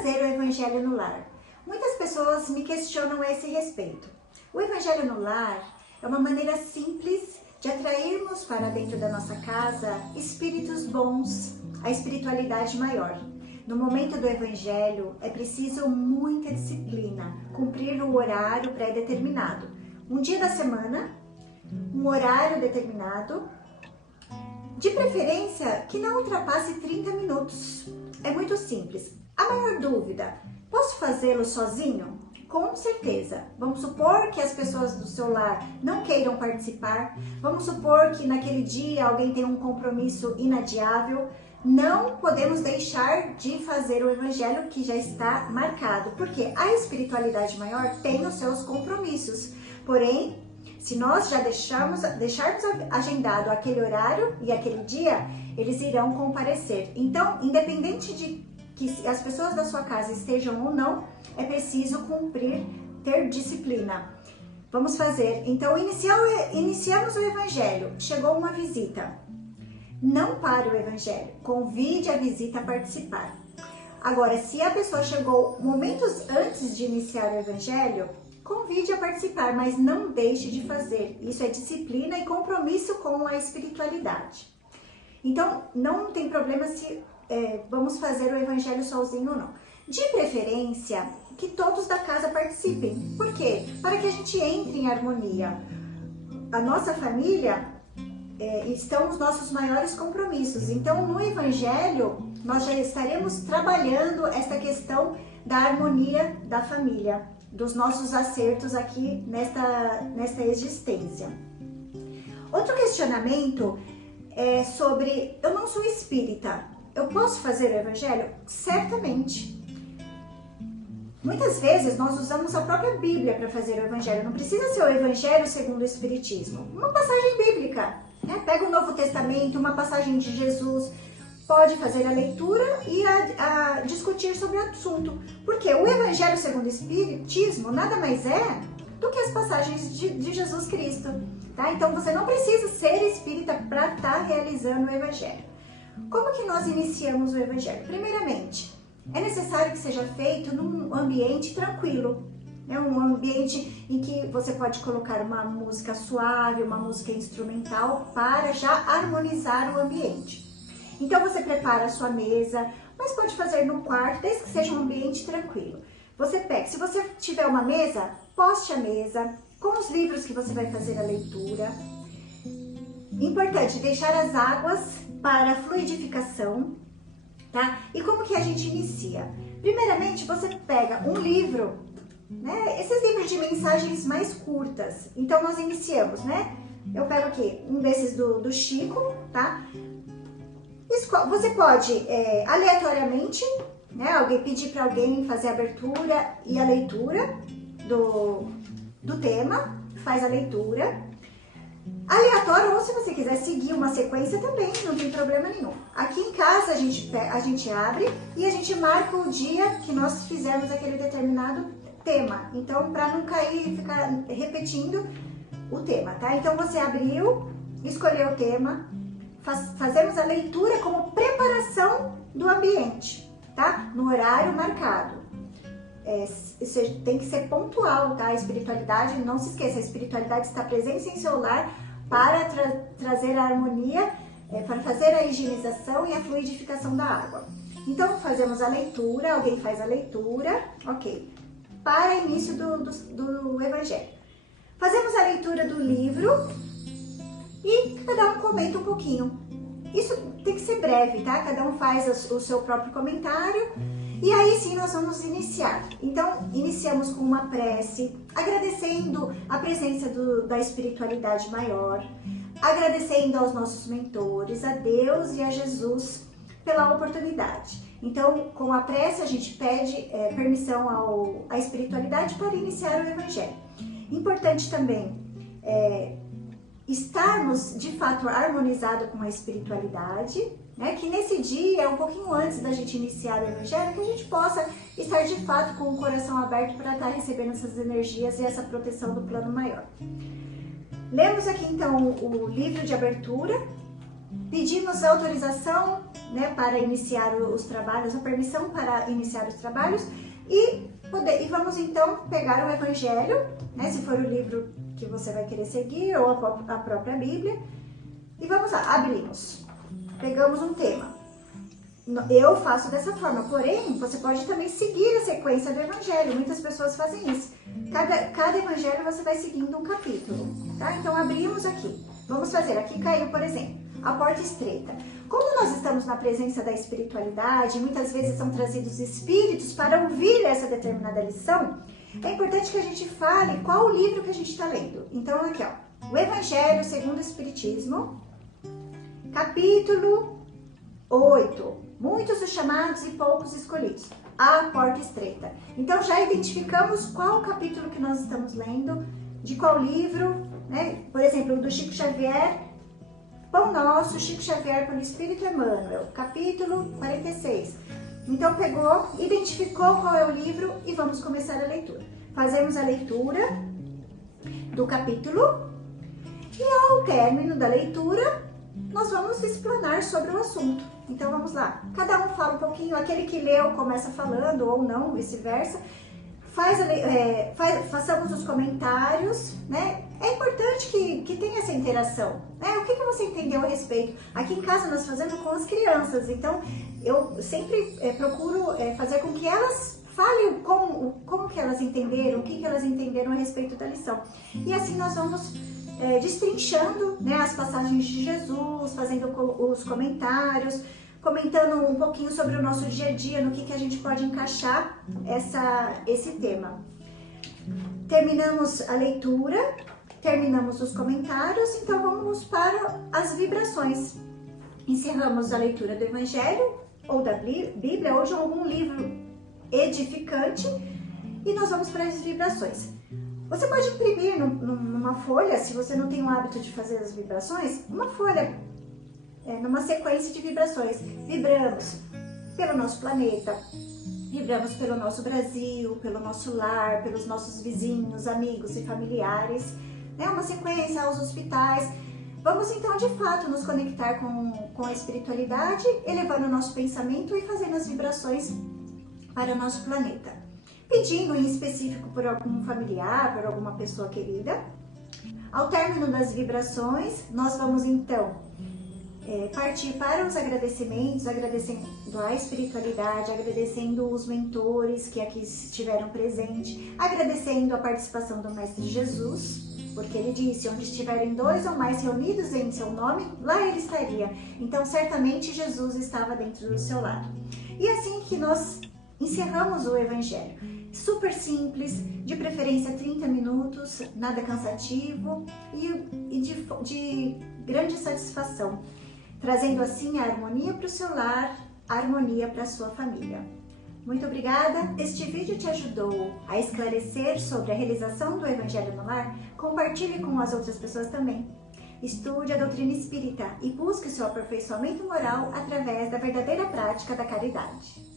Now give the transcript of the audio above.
fazer o Evangelho no lar? Muitas pessoas me questionam a esse respeito. O Evangelho no lar é uma maneira simples de atrairmos para dentro da nossa casa espíritos bons, a espiritualidade maior. No momento do Evangelho é preciso muita disciplina, cumprir o horário pré-determinado. Um dia da semana, um horário determinado, de preferência que não ultrapasse 30 minutos. É muito simples. A maior dúvida, posso fazê-lo sozinho? Com certeza. Vamos supor que as pessoas do seu lar não queiram participar. Vamos supor que naquele dia alguém tem um compromisso inadiável. Não podemos deixar de fazer o Evangelho que já está marcado, porque a espiritualidade maior tem os seus compromissos. Porém, se nós já deixarmos agendado aquele horário e aquele dia, eles irão comparecer. Então, independente de que as pessoas da sua casa estejam ou não, é preciso cumprir, ter disciplina. Vamos fazer. Então, iniciamos o Evangelho. Chegou uma visita. Não pare o Evangelho. Convide a visita a participar. Agora, se a pessoa chegou momentos antes de iniciar o Evangelho, convide a participar, mas não deixe de fazer. Isso é disciplina e compromisso com a espiritualidade. Então, não tem problema se vamos fazer o Evangelho sozinho ou não. De preferência, que todos da casa participem. Por quê? Para que a gente entre em harmonia. A nossa família estão os nossos maiores compromissos. Então, no Evangelho, nós já estaremos trabalhando essa questão da harmonia da família, dos nossos acertos aqui nesta existência. Outro questionamento é sobre, eu não sou espírita, eu posso fazer o Evangelho? Certamente. Muitas vezes nós usamos a própria Bíblia para fazer o Evangelho, não precisa ser o Evangelho segundo o Espiritismo. Uma passagem bíblica, né? Pega o Novo Testamento, uma passagem de Jesus, pode fazer a leitura e a discutir sobre o assunto. Porque o Evangelho segundo o Espiritismo nada mais é do que as passagens de Jesus Cristo. Tá? Então você não precisa ser espírita para estar realizando o Evangelho. Como que nós iniciamos o Evangelho? Primeiramente, é necessário que seja feito num ambiente tranquilo. É um ambiente em que você pode colocar uma música suave, uma música instrumental para já harmonizar o ambiente. Então você prepara a sua mesa, mas pode fazer no quarto, desde que seja um ambiente tranquilo. Você pega, se você tiver uma mesa, poste a mesa com os livros que você vai fazer a leitura. Importante, deixar as águas para fluidificação, tá? E como que a gente inicia? Primeiramente, você pega um livro, né? Esses livros de mensagens mais curtas. Então, nós iniciamos, né? Eu pego aqui um desses do Chico, tá? Você pode, aleatoriamente, né? Pedir para alguém fazer a abertura e a leitura do tema, faz a leitura. Aleatório, ou se você quiser seguir uma sequência também, não tem problema nenhum. Aqui em casa a gente abre e a gente marca o dia que nós fizemos aquele determinado tema. Então, para não cair e ficar repetindo o tema, tá? Então, você abriu, escolheu o tema, fazemos a leitura como preparação do ambiente, tá? No horário marcado. Tem que ser pontual, tá? A espiritualidade, não se esqueça, a espiritualidade está presente em seu lar para trazer a harmonia, para fazer a higienização e a fluidificação da água. Então, fazemos a leitura, alguém faz a leitura, ok, para início do Evangelho. Fazemos a leitura do livro e cada um comenta um pouquinho. Isso tem que ser breve, tá? Cada um faz o seu próprio comentário. E aí sim nós vamos iniciar. Então, iniciamos com uma prece, agradecendo a presença da espiritualidade maior, agradecendo aos nossos mentores, a Deus e a Jesus pela oportunidade. Então, com a prece a gente pede permissão à espiritualidade para iniciar o Evangelho. Importante também estarmos de fato harmonizados com a espiritualidade, né? Que nesse dia, um pouquinho antes da gente iniciar o Evangelho, que a gente possa estar de fato com o coração aberto para estar recebendo essas energias e essa proteção do plano maior. Lemos aqui então o livro de abertura, pedimos autorização né, para iniciar os trabalhos, a permissão para iniciar os trabalhos e vamos então pegar o Evangelho, né, se for o livro que você vai querer seguir ou a própria Bíblia, e vamos lá, abrimos, pegamos um tema. Eu faço dessa forma, porém, você pode também seguir a sequência do Evangelho. Muitas pessoas fazem isso. Cada Evangelho você vai seguindo um capítulo, tá? Então, abrimos aqui. Vamos fazer. Aqui caiu, por exemplo, a porta estreita. Como nós estamos na presença da espiritualidade, muitas vezes são trazidos espíritos para ouvir essa determinada lição, é importante que a gente fale qual o livro que a gente está lendo. Então, aqui, ó. O Evangelho segundo o Espiritismo, capítulo 8. Muitos os chamados e poucos escolhidos. A porta estreita. Então já identificamos qual capítulo que nós estamos lendo, de qual livro, né? Por exemplo, o do Chico Xavier, Pão Nosso, Chico Xavier pelo Espírito Emmanuel, capítulo 46. Então pegou, identificou qual é o livro e vamos começar a leitura. Fazemos a leitura do capítulo e ao término da leitura nós vamos explanar sobre o assunto. Então vamos lá, cada um fala um pouquinho, aquele que leu começa falando ou não, vice-versa. Façamos os comentários, né? É importante que tenha essa interação, né? O que você entendeu a respeito? Aqui em casa nós fazemos com as crianças, então eu sempre procuro fazer com que elas falem como que elas entenderam, o que elas entenderam a respeito da lição. E assim nós vamos destrinchando, né, as passagens de Jesus, fazendo os comentários, comentando um pouquinho sobre o nosso dia a dia, no que a gente pode encaixar esse tema. Terminamos a leitura, terminamos os comentários, então vamos para as vibrações. Encerramos a leitura do Evangelho ou da Bíblia ou de algum livro edificante e nós vamos para as vibrações. Você pode imprimir numa folha, se você não tem o hábito de fazer as vibrações, uma folha, numa sequência de vibrações. Vibramos pelo nosso planeta, vibramos pelo nosso Brasil, pelo nosso lar, pelos nossos vizinhos, amigos e familiares, né? Uma sequência aos hospitais. Vamos então, de fato, nos conectar com a espiritualidade, elevando o nosso pensamento e fazendo as vibrações para o nosso planeta. Pedindo em específico por algum familiar, por alguma pessoa querida. Ao término das vibrações, nós vamos então partir para os agradecimentos, agradecendo a espiritualidade, agradecendo os mentores que aqui estiveram presentes, agradecendo a participação do Mestre Jesus, porque ele disse, onde estiverem 2 ou mais reunidos em seu nome, lá ele estaria. Então, certamente, Jesus estava dentro do seu lar. E assim que nós encerramos o Evangelho. Super simples, de preferência 30 minutos, nada cansativo e de grande satisfação, trazendo assim a harmonia para o seu lar, a harmonia para a sua família. Muito obrigada! Este vídeo te ajudou a esclarecer sobre a realização do Evangelho no lar? Compartilhe com as outras pessoas também. Estude a doutrina espírita e busque o seu aperfeiçoamento moral através da verdadeira prática da caridade.